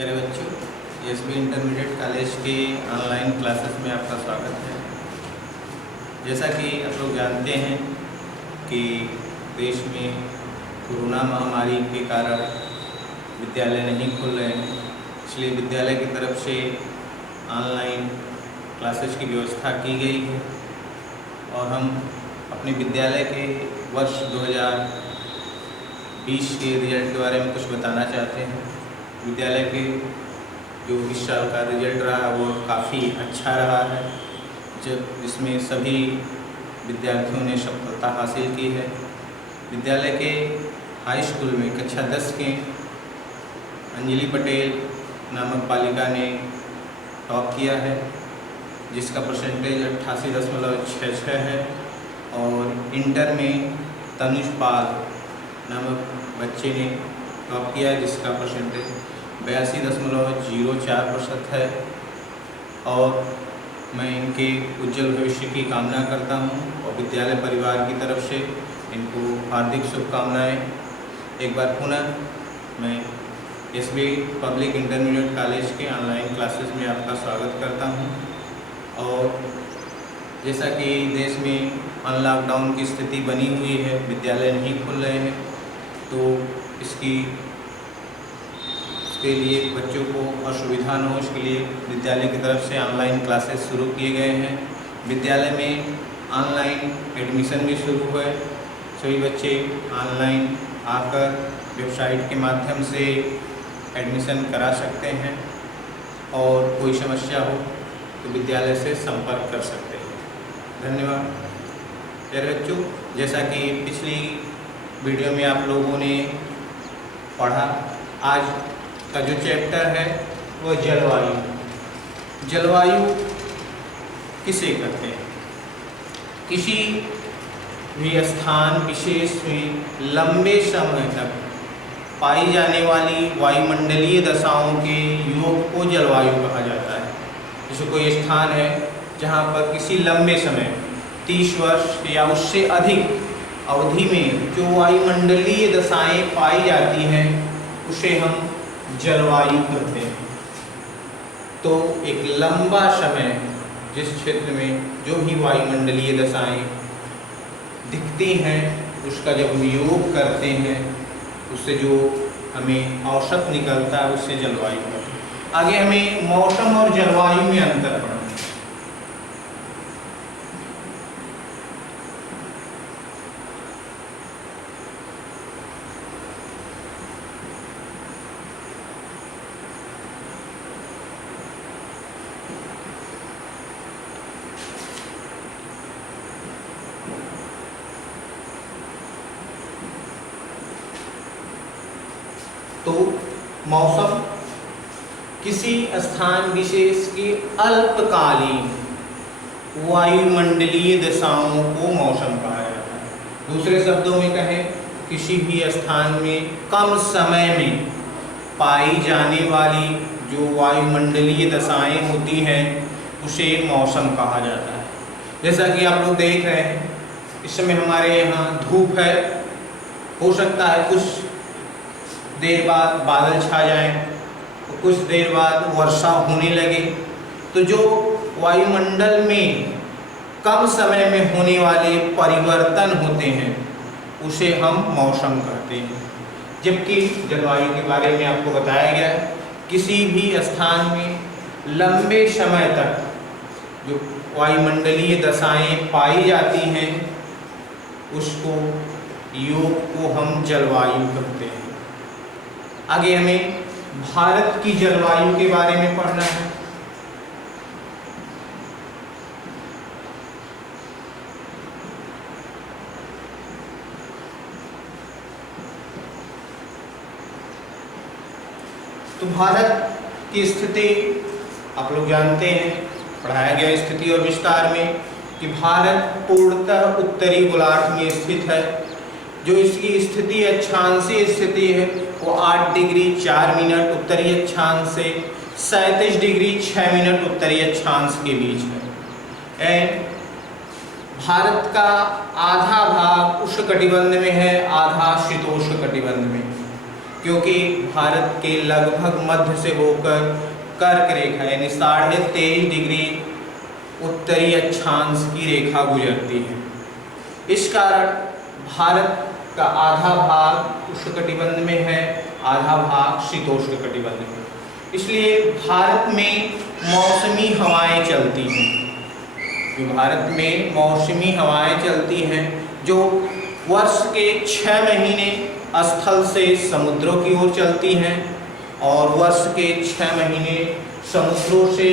प्यारे बच्चों, SB intermediate college के ऑनलाइन क्लासेस में आपका स्वागत है। जैसा कि आप लोग जानते हैं कि देश में कोरोना महामारी के कारण विद्यालय नहीं खुल रहे हैं, इसलिए विद्यालय की तरफ से ऑनलाइन क्लासेस की व्यवस्था की गई है और हम अपने विद्यालय के वर्ष 2020 के रिजल्ट के बारे में कुछ बताना चाहते हैं। विद्यालय के जो इस साल का रिजल्ट रहा वो काफ़ी अच्छा रहा है, जिसमें सभी विद्यार्थियों ने सफलता हासिल की है। विद्यालय के हाई स्कूल में कक्षा 10 के अंजलि पटेल नामक बालिका ने टॉप किया है, जिसका परसेंटेज 88.66 है। और इंटर में तनुज पाल नामक बच्चे ने टॉप किया है, जिसका परसेंटेज 82.04% है। और मैं इनके उज्जवल भविष्य की कामना करता हूं और विद्यालय परिवार की तरफ से इनको हार्दिक शुभकामनाएं। एक बार पुनः मैं एसबी पब्लिक इंटरमीडिएट कॉलेज के ऑनलाइन क्लासेस में आपका स्वागत करता हूं। और जैसा कि देश में लॉकडाउन की स्थिति बनी हुई है, विद्यालय नहीं खुल रहे हैं, तो इसके लिए बच्चों को असुविधा न हो, इसके लिए विद्यालय की तरफ से ऑनलाइन क्लासेस शुरू किए गए हैं। विद्यालय में ऑनलाइन एडमिशन भी शुरू हुआ है। सभी बच्चे ऑनलाइन आकर वेबसाइट के माध्यम से एडमिशन करा सकते हैं और कोई समस्या हो तो विद्यालय से संपर्क कर सकते हैं। धन्यवाद। प्यारे बच्चों, जैसा कि पिछली वीडियो में आप लोगों ने पढ़ा, आज का जो चैप्टर है वो जलवायु। जलवायु किसे कहते हैं? किसी भी स्थान विशेष में लंबे समय तक पाई जाने वाली वायुमंडलीय दशाओं के योग को जलवायु कहा जाता है। जैसे कोई स्थान है जहाँ पर किसी लंबे समय 30 वर्ष या उससे अधिक अवधि में जो वायुमंडलीय दशाएं पाई जाती हैं उसे हम जलवायु कहते हैं। तो एक लंबा समय जिस क्षेत्र में जो भी वायुमंडलीय दशाएं दिखती हैं उसका जब हम योग करते हैं उससे जो हमें औसत निकलता है उससे जलवायु कहते हैं। आगे हमें मौसम और जलवायु में अंतर पढ़ना है। तो मौसम किसी स्थान विशेष के अल्पकालीन वायुमंडलीय दशाओं को मौसम कहा जाता है। दूसरे शब्दों में कहें, किसी भी स्थान में कम समय में पाई जाने वाली जो वायुमंडलीय दशाएं होती हैं उसे मौसम कहा जाता है। जैसा कि आप लोग देख रहे हैं, इस समय हमारे यहाँ धूप है, हो सकता है कुछ देर बाद बादल छा जाएं, तो कुछ देर बाद वर्षा होने लगे। तो जो वायुमंडल में कम समय में होने वाले परिवर्तन होते हैं उसे हम मौसम कहते हैं। जबकि जलवायु के बारे में आपको बताया गया है, किसी भी स्थान में लंबे समय तक जो वायुमंडलीय दशाएं पाई जाती हैं उसको योग को हम जलवायु कहते हैं। आगे हमें भारत की जलवायु के बारे में पढ़ना है। तो भारत की स्थिति आप लोग जानते हैं, पढ़ाया गया स्थिति और विस्तार में कि भारत पूर्णतः उत्तरी गोलार्ध में स्थित है। जो इसकी स्थिति अक्षांशीय स्थिति है वो 8 डिग्री 4 मिनट उत्तरी अक्षांश से 37 डिग्री 6 मिनट उत्तरी अक्षांश के बीच है। एंड भारत का आधा भाग उष्णकटिबंध में है, आधा शीतोष्ण कटिबंध में। क्योंकि भारत के लगभग मध्य से होकर कर्क रेखा यानी 23.5 डिग्री उत्तरी अक्षांश की रेखा गुजरती है। इस कारण भारत का आधा भाग उष्णकटिबंध में है, आधा भाग शीतोष्ण कटिबंध में। इसलिए भारत में मौसमी हवाएं चलती हैं। भारत में मौसमी हवाएं चलती हैं जो वर्ष के 6 महीने स्थल से समुद्रों की ओर चलती हैं और वर्ष के 6 महीने समुद्रों से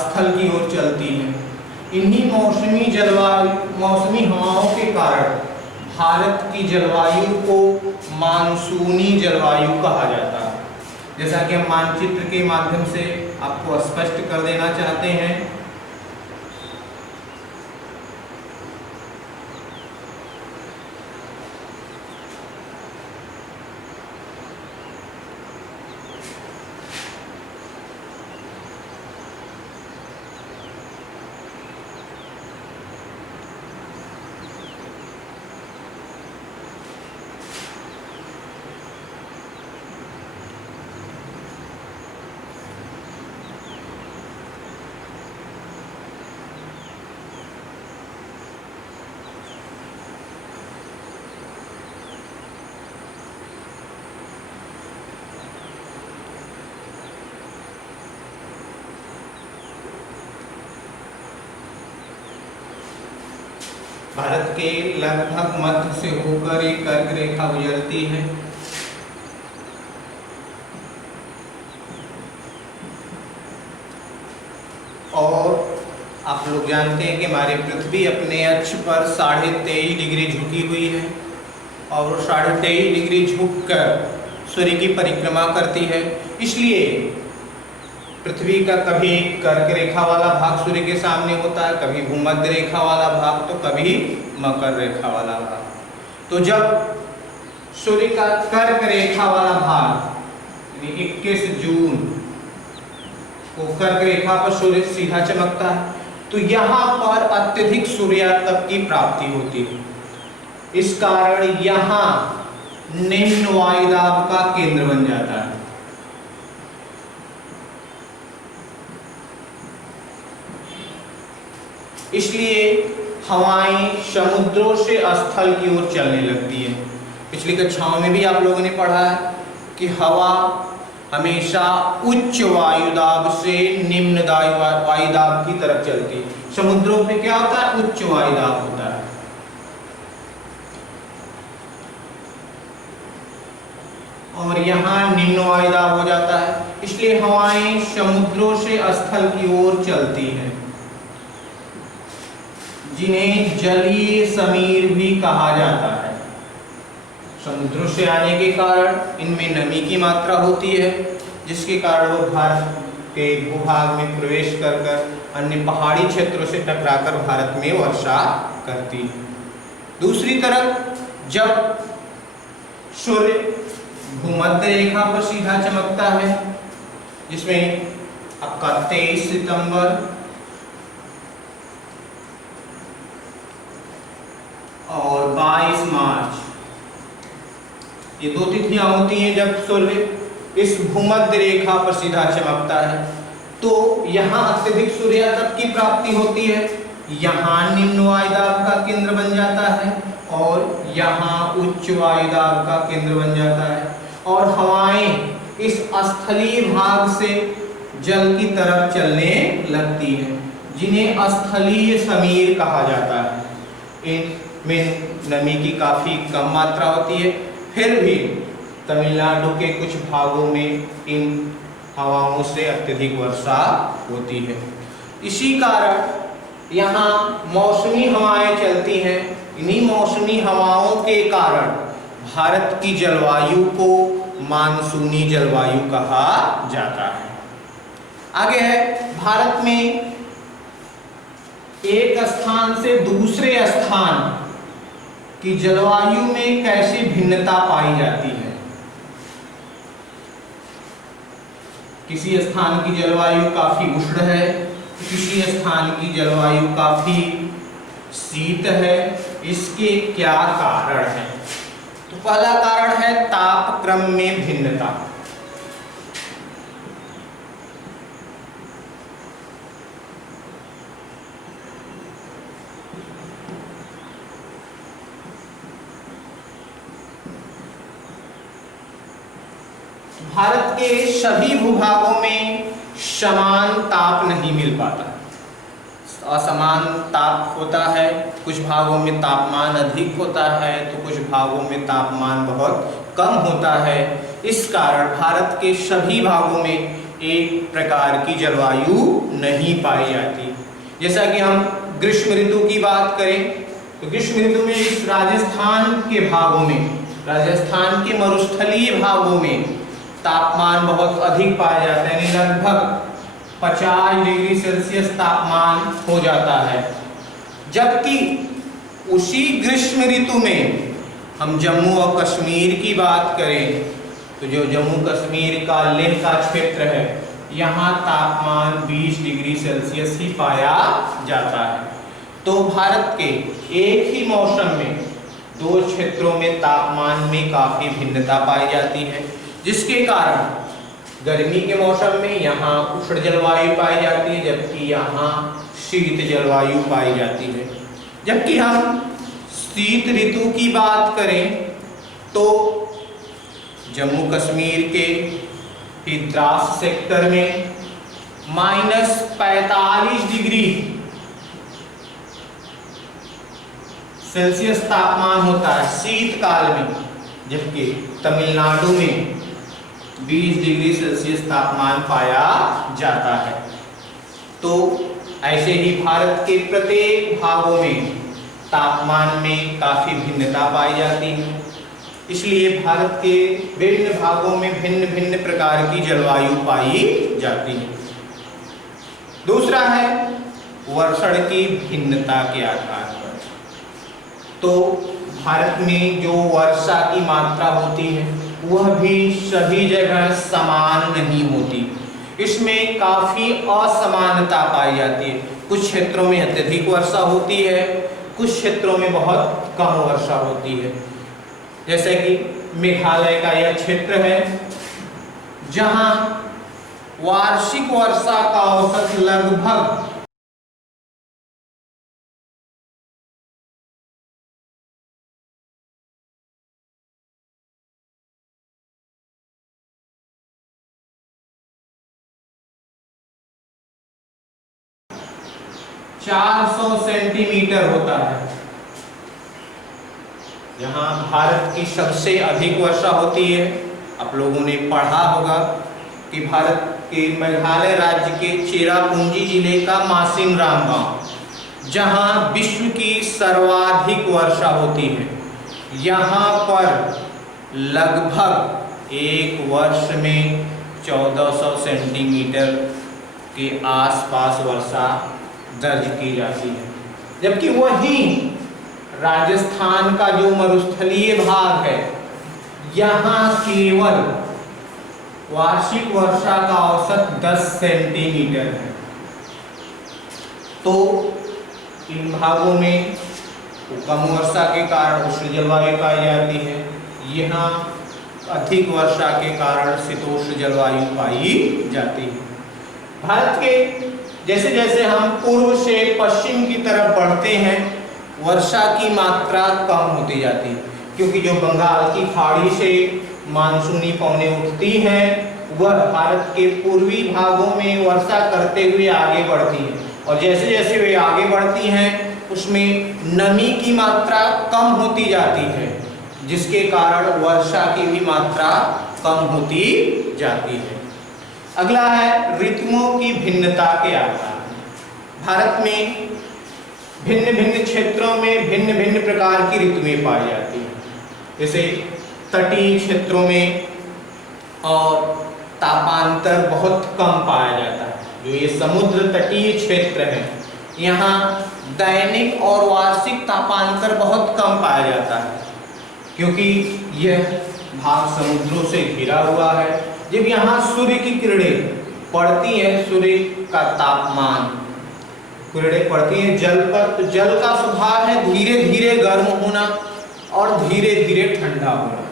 स्थल की ओर चलती हैं। इन्हीं मौसमी हवाओं के कारण भारत की जलवायु को मानसूनी जलवायु कहा जाता है। जैसा कि हम मानचित्र के माध्यम से आपको स्पष्ट कर देना चाहते हैं। भारत के लगभग मध्य से होकर एक कर्क रेखा गुजरती है और आप लोग जानते हैं कि हमारी पृथ्वी अपने अक्ष पर 23.5 डिग्री झुकी हुई है और 23.5 डिग्री झुककर सूर्य की परिक्रमा करती है। इसलिए पृथ्वी का कभी कर्क रेखा वाला भाग सूर्य के सामने होता है, कभी भूमध्य रेखा वाला भाग, तो कभी मकर रेखा वाला भाग। तो जब सूर्य का कर्क रेखा वाला भाग यानी 21 जून को कर्क रेखा पर सूर्य सीधा चमकता है तो यहाँ पर अत्यधिक सूर्यातप की प्राप्ति होती है। इस कारण यहाँ निम्न वायुदाब का केंद्र बन जाता है। इसलिए हवाएं समुद्रों से स्थल की ओर चलने लगती है। पिछली कक्षाओं में भी आप लोगों ने पढ़ा है कि हवा हमेशा उच्च वायुदाब से निम्न वायुदाब की तरफ चलती है। समुद्रों पे क्या होता है? उच्च वायुदाब होता है। और यहाँ निम्न वायुदाब हो जाता है। इसलिए हवाएं समुद्रों से स्थल की ओर चलती हैं, जिन्हें जलीय समीर भी कहा जाता है। समुद्रों से आने के कारण इनमें नमी की मात्रा होती है, जिसके कारण वो भारत के भूभाग में प्रवेश कर अन्य पहाड़ी क्षेत्रों से टकराकर भारत में वर्षा करती है। दूसरी तरफ जब सूर्य भूमध्य रेखा पर सीधा चमकता है, जिसमें आपका 23 सितंबर और 22 मार्च ये 2 तिथियां होती हैं जब सूर्य इस भूमध्य रेखा पर सीधा चमकता है, तो यहाँ अत्यधिक सूर्यातप की प्राप्ति होती है। यहाँ निम्न वायुदाब का केंद्र बन जाता है और यहाँ उच्च वायुदाब का केंद्र बन जाता है और हवाएं इस स्थलीय भाग से जल की तरफ चलने लगती हैं, जिन्हें स्थलीय समीर कहा जाता है। इनमें नमी की काफी कम मात्रा होती है, फिर भी तमिलनाडु के कुछ भागों में इन हवाओं से अत्यधिक वर्षा होती है। इसी कारण यहाँ मौसमी हवाएं चलती हैं। इन्हीं मौसमी हवाओं के कारण भारत की जलवायु को मानसूनी जलवायु कहा जाता है। आगे है, भारत में एक स्थान से दूसरे स्थान की जलवायु में कैसी भिन्नता पाई जाती है। किसी स्थान की जलवायु काफी उष्ण है, किसी स्थान की जलवायु काफी शीत है। इसके क्या कारण है? तो पहला कारण है तापक्रम में भिन्नता। भारत के सभी भूभागों में समान ताप नहीं मिल पाता, असमान ताप होता है। कुछ भागों में तापमान अधिक होता है तो कुछ भागों में तापमान बहुत कम होता है। इस कारण भारत के सभी भागों में एक प्रकार की जलवायु नहीं पाई जाती। जैसा कि हम ग्रीष्म ऋतु की बात करें तो ग्रीष्म ऋतु में इस राजस्थान के भागों में, राजस्थान के मरुस्थलीय भागों में तापमान बहुत अधिक पाया जाता है, यानी लगभग 50 डिग्री सेल्सियस तापमान हो जाता है। जबकि उसी ग्रीष्म ऋतु में हम जम्मू और कश्मीर की बात करें तो जो जम्मू कश्मीर का लेह का क्षेत्र है, यहाँ तापमान 20 डिग्री सेल्सियस ही पाया जाता है। तो भारत के एक ही मौसम में दो क्षेत्रों में तापमान में काफी भिन्नता पाई जाती है, जिसके कारण गर्मी के मौसम में यहाँ उष्ण जलवायु पाई जाती है जबकि यहाँ शीत जलवायु पाई जाती है। जबकि हम शीत ऋतु की बात करें तो जम्मू कश्मीर के ही द्रास सेक्टर में -45 डिग्री सेल्सियस तापमान होता है शीत काल में, जबकि तमिलनाडु में 20 डिग्री सेल्सियस तापमान पाया जाता है। तो ऐसे ही भारत के प्रत्येक भागों में तापमान में काफी भिन्नता पाई जाती है। इसलिए भारत के विभिन्न भागों में भिन्न भिन्न प्रकार की जलवायु पाई जाती है। दूसरा है वर्षण की भिन्नता के आधार पर। तो भारत में जो वर्षा की मात्रा होती है वह भी सभी जगह समान नहीं होती, इसमें काफी असमानता पाई जाती है। कुछ क्षेत्रों में अत्यधिक वर्षा होती है, कुछ क्षेत्रों में बहुत कम वर्षा होती है। जैसे कि मेघालय का यह क्षेत्र है जहां वार्षिक वर्षा का औसत लगभग 400 सेंटीमीटर होता है। यहाँ भारत की सबसे अधिक वर्षा होती है। आप लोगों ने पढ़ा होगा कि भारत के मेघालय राज्य के चेरापूंजी जिले का मासिनराम गांव, जहाँ विश्व की सर्वाधिक वर्षा होती है, यहाँ पर लगभग एक वर्ष में 1400 सेंटीमीटर के आसपास वर्षा दर्ज की जाती है। जबकि वहीं राजस्थान का जो मरुस्थलीय भाग है, यहाँ केवल वार्षिक वर्षा का औसत 10 सेंटीमीटर है। तो इन भागों में कम वर्षा के कारण उष्ण जलवायु पाई जाती है, यहाँ अधिक वर्षा के कारण शीतोष्ण जलवायु पाई जाती है। भारत के जैसे जैसे हम पूर्व से पश्चिम की तरफ बढ़ते हैं, वर्षा की मात्रा कम होती जाती है, क्योंकि जो बंगाल की खाड़ी से मानसूनी पवनें उठती हैं वह भारत के पूर्वी भागों में वर्षा करते हुए आगे बढ़ती हैं, और जैसे जैसे वे आगे बढ़ती हैं उसमें नमी की मात्रा कम होती जाती है, जिसके कारण वर्षा की भी मात्रा कम होती जाती है। अगला है ऋतुओं की भिन्नता के आधार। भारत में भिन्न भिन्न क्षेत्रों में भिन्न भिन्न प्रकार की ऋतुएं पाई जाती हैं। जैसे तटीय क्षेत्रों में और तापांतर बहुत कम पाया जाता है। जो ये समुद्र तटीय क्षेत्र है, यहाँ दैनिक और वार्षिक तापांतर बहुत कम पाया जाता है, क्योंकि यह भाग समुद्रों से घिरा हुआ है। जब यहाँ सूर्य की किरणें पड़ती हैं, सूर्य का तापमान किरणें पड़ती हैं जल पर, तो जल का स्वभाव है धीरे धीरे गर्म होना, और धीरे धीरे ठंडा होना,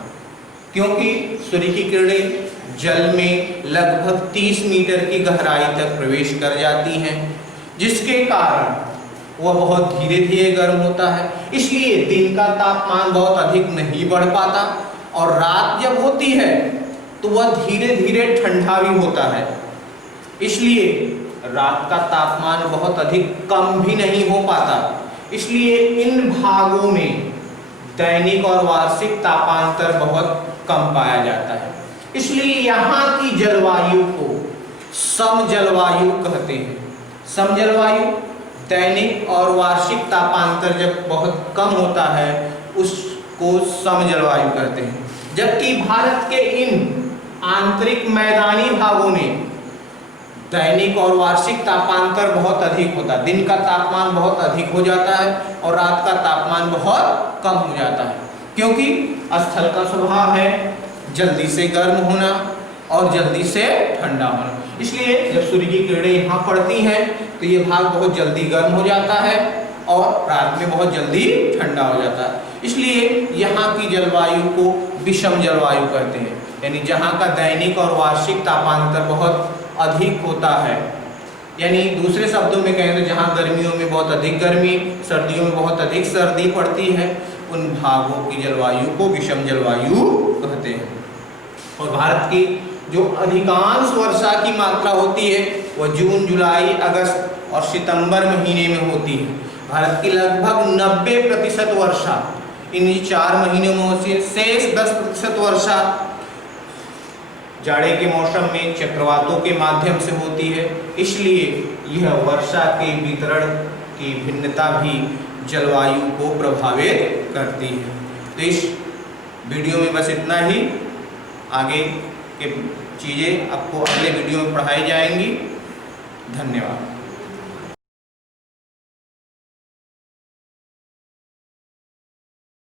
क्योंकि सूर्य की किरणें जल में लगभग 30 मीटर की गहराई तक प्रवेश कर जाती हैं, जिसके कारण वह बहुत धीरे धीरे गर्म होता है। इसलिए दिन का तापमान बहुत अधिक नहीं बढ़ पाता और रात जब होती है तो वह धीरे धीरे ठंडा भी होता है। इसलिए रात का तापमान बहुत अधिक कम भी नहीं हो पाता। इसलिए इन भागों में दैनिक और वार्षिक तापांतर बहुत कम पाया जाता है। इसलिए यहाँ की जलवायु को सम जलवायु कहते हैं। सम जलवायु दैनिक और वार्षिक तापांतर जब बहुत कम होता है उसको सम जलवायु कहते हैं। जबकि भारत के इन आंतरिक मैदानी भागों में दैनिक और वार्षिक तापांतर बहुत अधिक होता है। दिन का तापमान बहुत अधिक हो जाता है और रात का तापमान बहुत कम हो जाता है, क्योंकि स्थल का स्वभाव है जल्दी से गर्म होना और जल्दी से ठंडा होना। इसलिए जब सूर्य की किरणें यहाँ पड़ती हैं तो ये भाग बहुत जल्दी गर्म हो जाता है और रात में बहुत जल्दी ठंडा हो जाता है। इसलिए यहाँ की जलवायु को विषम जलवायु कहते हैं, यानी जहाँ का दैनिक और वार्षिक तापांतर बहुत अधिक होता है। यानी दूसरे शब्दों में कहें तो जहाँ गर्मियों में बहुत अधिक गर्मी, सर्दियों में बहुत अधिक सर्दी पड़ती है, उन भागों की जलवायु को विषम जलवायु कहते हैं। और भारत की जो अधिकांश वर्षा की मात्रा होती है वह जून, जुलाई, अगस्त और सितंबर महीने में होती है। भारत की लगभग 90% वर्षा इन 4 महीनों में होती है। शेष 10% वर्षा जाड़े के मौसम में चक्रवातों के माध्यम से होती है। इसलिए यह वर्षा के वितरण की भिन्नता भी जलवायु को प्रभावित करती है। तो इस वीडियो में बस इतना ही। आगे के चीज़ें आपको अगले वीडियो में पढ़ाई जाएंगी। धन्यवाद।